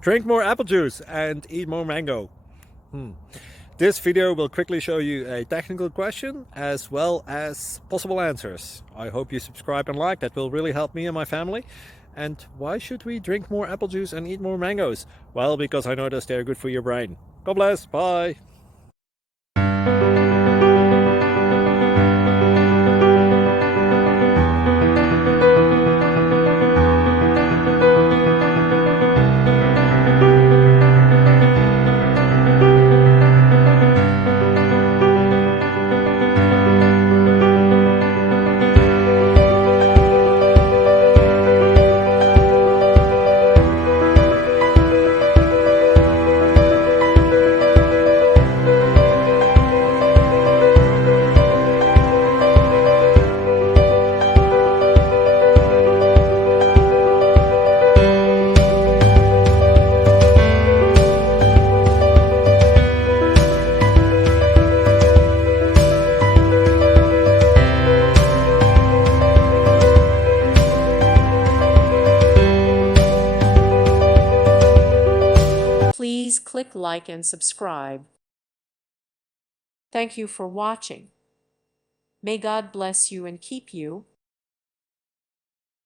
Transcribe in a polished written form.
Drink more apple juice and eat more mango. This video will quickly show you a technical question as well as possible answers. I hope you subscribe and like, that will really help me and my family. And why should we drink more apple juice and eat more mangoes? Well, because I noticed they're good for your brain. God bless, bye! Please click like and subscribe. Thank you for watching. May God bless you and keep you.